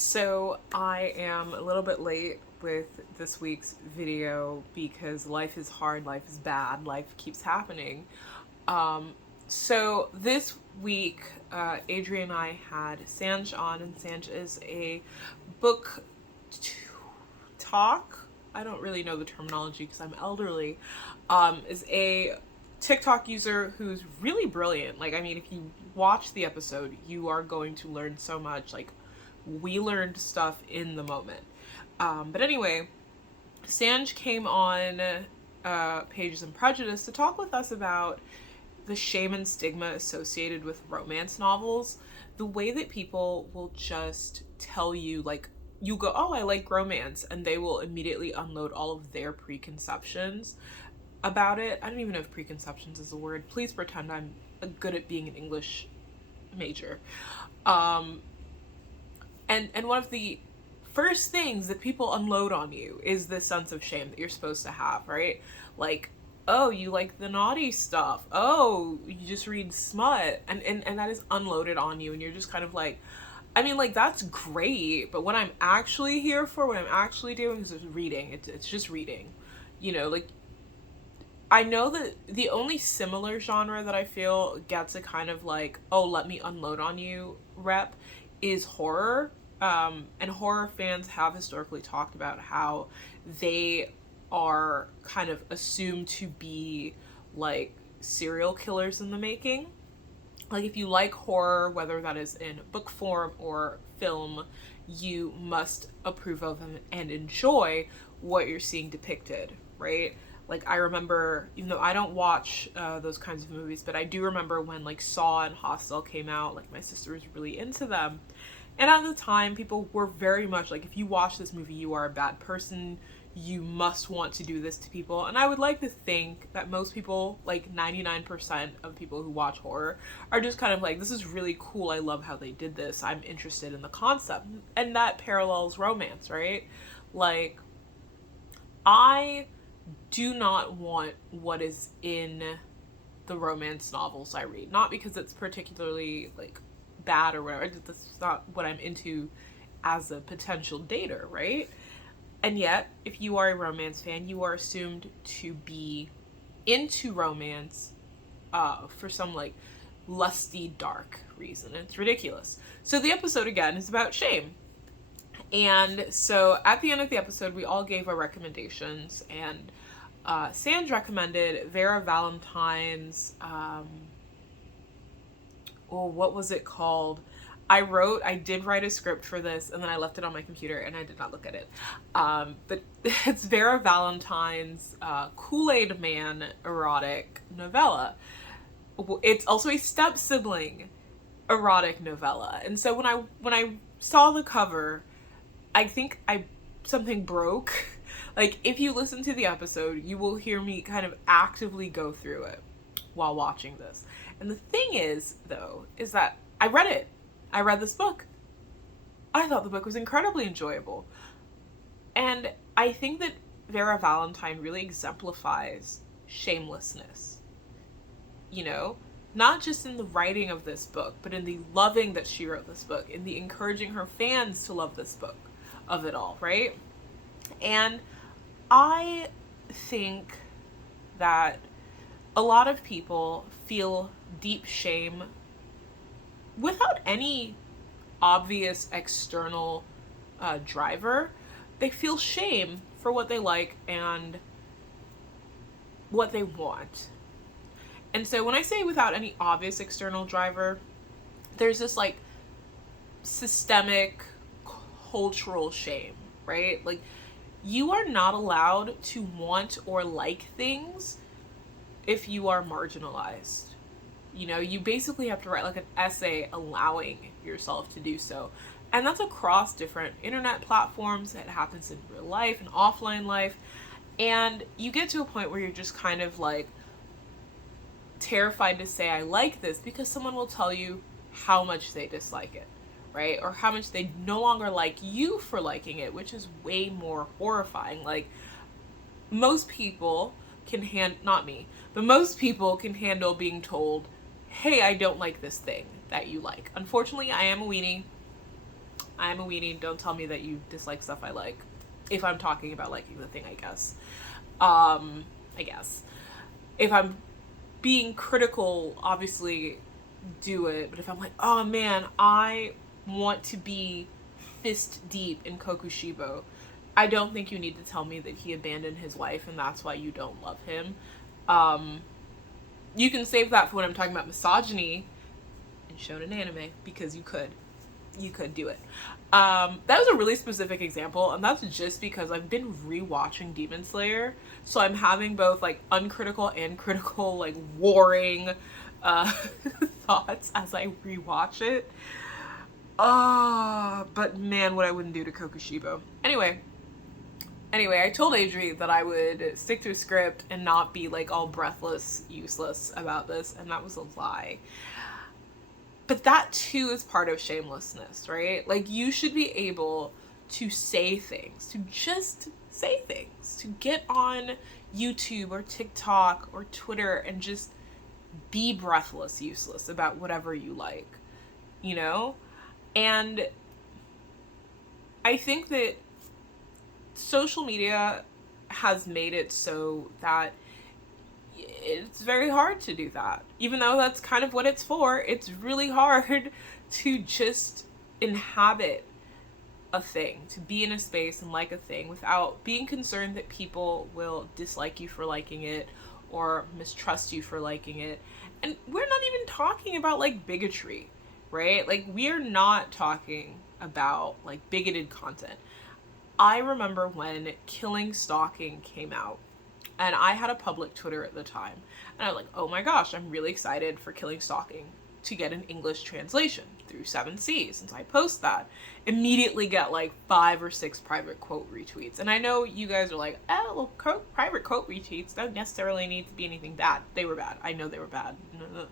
So I am a little bit late with this week's video because life is hard, life is bad, life keeps happening. Um, so this week, Adrie and I had Sanj on, and Sanj is a book t- talk. I don't really know the terminology because I'm elderly. Is a TikTok user who's really brilliant. Like, I mean, if you watch the episode, you are going to learn so much. Like, we learned stuff in the moment. But anyway, Sanj came on Pages and Prejudice to talk with us about the shame and stigma associated with romance novels. The way that people will just tell you, like, you go, oh, I like romance, and they will immediately unload all of their preconceptions about it. I don't even know if preconceptions is a word. Please pretend I'm good at being an English major. Um, and one of the first things that people unload on you is this sense of shame that you're supposed to have, right? Like, oh, you like the naughty stuff. Oh, you just read smut. And that is unloaded on you, and you're just kind of like, I mean, like, that's great, but what I'm actually here for, what I'm actually doing is just reading. It's just reading. You know, like, I know that the only similar genre that I feel gets a kind of like, oh, let me unload on you rep is horror. And horror fans have historically talked about how they are kind of assumed to be like serial killers in the making. Like, if you like horror, whether that is in book form or film, you must approve of and enjoy what you're seeing depicted, right? Like, I remember, even though I don't watch those kinds of movies, but I do remember when like Saw and Hostel came out. Like, my sister was really into them, and at the time, people were very much like, if you watch this movie, you are a bad person. You must want to do this to people. And I would like to think that most people, like 99% of people who watch horror, are just kind of like, this is really cool. I love how they did this. I'm interested in the concept. And that parallels romance, right? Like, I do not want what is in the romance novels I read. Not because it's particularly like bad or whatever. That's not what I'm into as a potential dater, right? And yet, if you are a romance fan, you are assumed to be into romance for some like lusty, dark reason. It's ridiculous. So the episode again is about shame. And so at the end of the episode, we all gave our recommendations, and Sanj recommended Vera Valentine's, what was it called? I did write a script for this, and then I left it on my computer and I did not look at it. But it's Vera Valentine's Kool-Aid Man erotic novella. It's also a step sibling erotic novella. And so when I saw the cover, I think something broke. Like, if you listen to the episode, you will hear me kind of actively go through it while watching this. And the thing is, though, is that I read it. I read this book. I thought the book was incredibly enjoyable. And I think that Vera Valentine really exemplifies shamelessness. You know? Not just in the writing of this book, but in the loving that she wrote this book, in the encouraging her fans to love this book, of it all, right? And I think that a lot of people feel deep shame without any obvious external driver. They feel shame for what they like and what they want. And so when I say without any obvious external driver, there's this like systemic cultural shame, right? Like, you are not allowed to want or like things if you are marginalized. You know, you basically have to write like an essay allowing yourself to do so. And that's across different internet platforms. It happens in real life and offline life. And you get to a point where you're just kind of like terrified to say, I like this, because someone will tell you how much they dislike it, right? Or how much they no longer like you for liking it, which is way more horrifying. Like, most people not me, but most people can handle being told, hey, I don't like this thing that you like. Unfortunately, I am a weenie. I am a weenie. Don't tell me that you dislike stuff I like. If I'm talking about liking the thing, I guess. I guess. If I'm being critical, obviously do it. But if I'm like, oh man, I want to be fist deep in Kokushibo, I don't think you need to tell me that he abandoned his wife and that's why you don't love him. You can save that for when I'm talking about misogyny and shonen anime, because you could do it. That was a really specific example, and that's just because I've been rewatching Demon Slayer, so I'm having both like uncritical and critical, like warring thoughts as I rewatch it. But man, what I wouldn't do to Kokushibo. Anyway, I told Adrie that I would stick to a script and not be like all breathless, useless about this, and that was a lie. But that too is part of shamelessness, right? Like, you should be able to say things, to just say things, to get on YouTube or TikTok or Twitter and just be breathless, useless about whatever you like, you know? And I think that social media has made it so that it's very hard to do that. Even though that's kind of what it's for, it's really hard to just inhabit a thing, to be in a space and like a thing without being concerned that people will dislike you for liking it or mistrust you for liking it. And we're not even talking about like bigotry, right? Like, we are not talking about like bigoted content. I remember when Killing Stalking came out, and I had a public Twitter at the time, and I was like, oh my gosh, I'm really excited for Killing Stalking to get an English translation through 7 Seas. And so I post that, immediately get like 5 or 6 private quote retweets. And I know you guys are like, oh, well, private quote retweets don't necessarily need to be anything bad. They were bad. I know they were bad. No.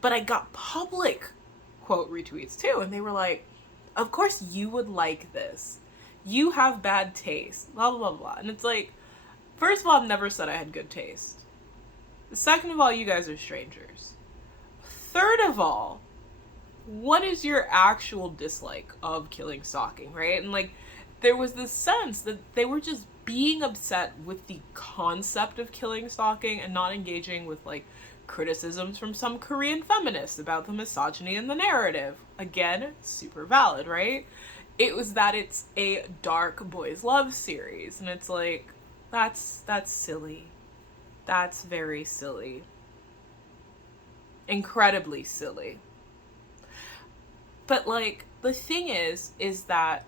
But I got public quote retweets too, and they were like, of course you would like this. You have bad taste, blah, blah, blah, blah. And it's like, first of all, I've never said I had good taste. Second of all, you guys are strangers. Third of all, what is your actual dislike of Killing Stalking, right? And like, there was this sense that they were just being upset with the concept of Killing Stalking and not engaging with like criticisms from some Korean feminists about the misogyny in the narrative. Again, super valid, right? It was that it's a dark boys love series, and it's like, that's silly. That's very silly. Incredibly silly. But like, the thing is that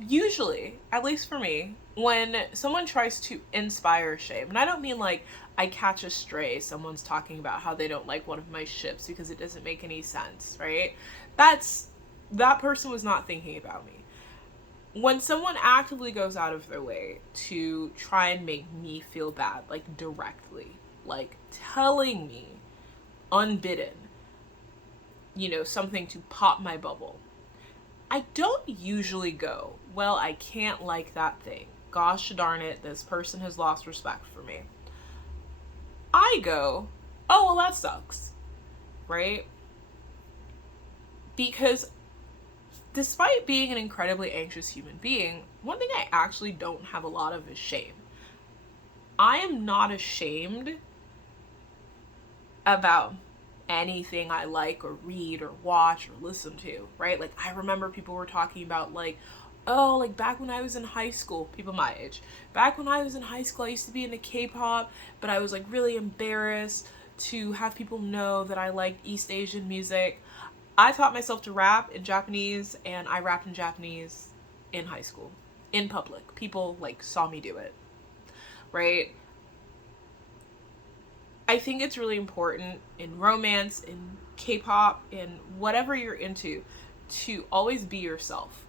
usually, at least for me, when someone tries to inspire shame, and I don't mean like I catch a stray, someone's talking about how they don't like one of my ships because it doesn't make any sense, right? That person was not thinking about me. When someone actively goes out of their way to try and make me feel bad, like directly, like telling me unbidden, you know, something to pop my bubble, I don't usually go, well, I can't like that thing. Gosh darn it, this person has lost respect for me. I go, oh, well, that sucks, right? Because despite being an incredibly anxious human being, one thing I actually don't have a lot of is shame. I am not ashamed about anything I like or read or watch or listen to, right? Like, I remember people were talking about like, oh, like back when I was in high school, people my age, back when I was in high school, I used to be into K-pop, but I was like really embarrassed to have people know that I liked East Asian music. I taught myself to rap in Japanese, and I rapped in Japanese in high school, in public. People like saw me do it, right? I think it's really important in romance, in K-pop, in whatever you're into, to always be yourself.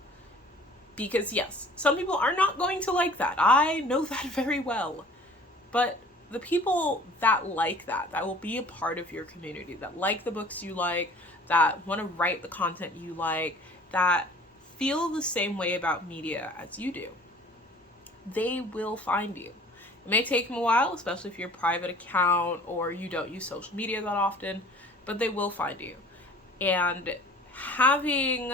Because yes, some people are not going to like that. I know that very well. But the people that like that will be a part of your community, that like the books you like, that want to write the content you like, that feel the same way about media as you do, they will find you. It may take them a while, especially if you're a private account or you don't use social media that often, but they will find you. And having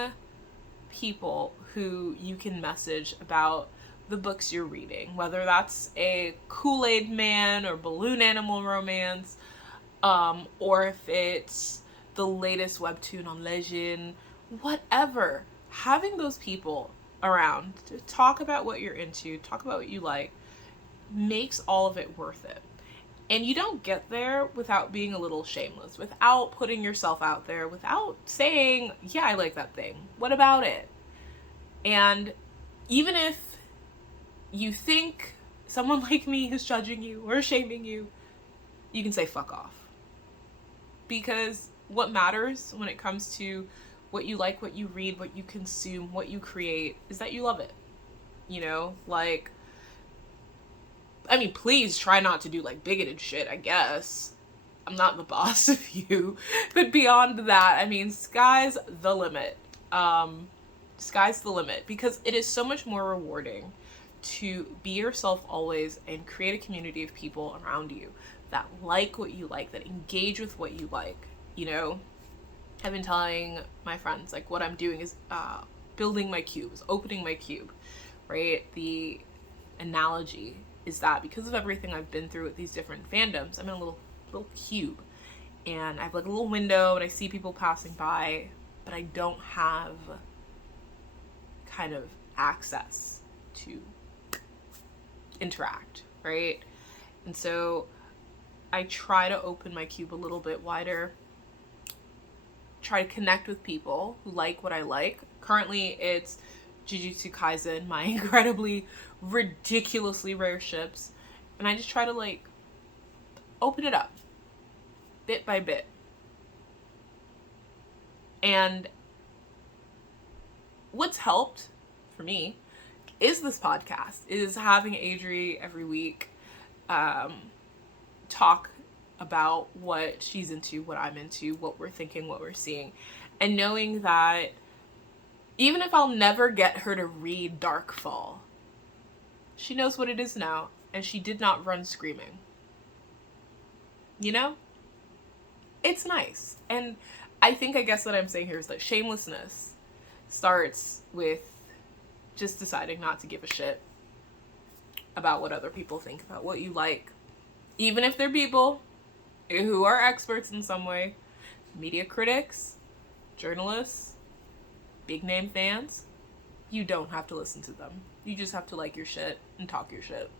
people who you can message about the books you're reading, whether that's a Kool-Aid Man or balloon animal romance, or if it's the latest webtoon on Legend, whatever. Having those people around to talk about what you're into, talk about what you like, makes all of it worth it. And you don't get there without being a little shameless, without putting yourself out there, without saying, yeah, I like that thing. What about it? And even if you think someone like me is judging you or shaming you, you can say fuck off. Because what matters when it comes to what you like, what you read, what you consume, what you create, is that you love it. You know, like, I mean, please try not to do like bigoted shit, I guess. I'm not the boss of you. But beyond that, I mean, sky's the limit. Sky's the limit, because it is so much more rewarding to be yourself always and create a community of people around you that like what you like, that engage with what you like. You know, I've been telling my friends, like, what I'm doing is building my cube, is opening my cube, right? The analogy is that because of everything I've been through with these different fandoms, I'm in a little cube, and I have like a little window and I see people passing by, but I don't have kind of access to interact, right? And so I try to open my cube a little bit wider, try to connect with people who like what I like. Currently it's Jujutsu Kaisen, my incredibly ridiculously rare ships, and I just try to like open it up bit by bit. And what's helped for me is this podcast, is having Adrie every week talk about what she's into, what I'm into, what we're thinking, what we're seeing, and knowing that even if I'll never get her to read Darkfall, she knows what it is now, and she did not run screaming. You know? It's nice. And I guess what I'm saying here is that shamelessness starts with just deciding not to give a shit about what other people think, about what you like. Even if they're people who are experts in some way, media critics, journalists, big name fans, you don't have to listen to them. You just have to like your shit and talk your shit.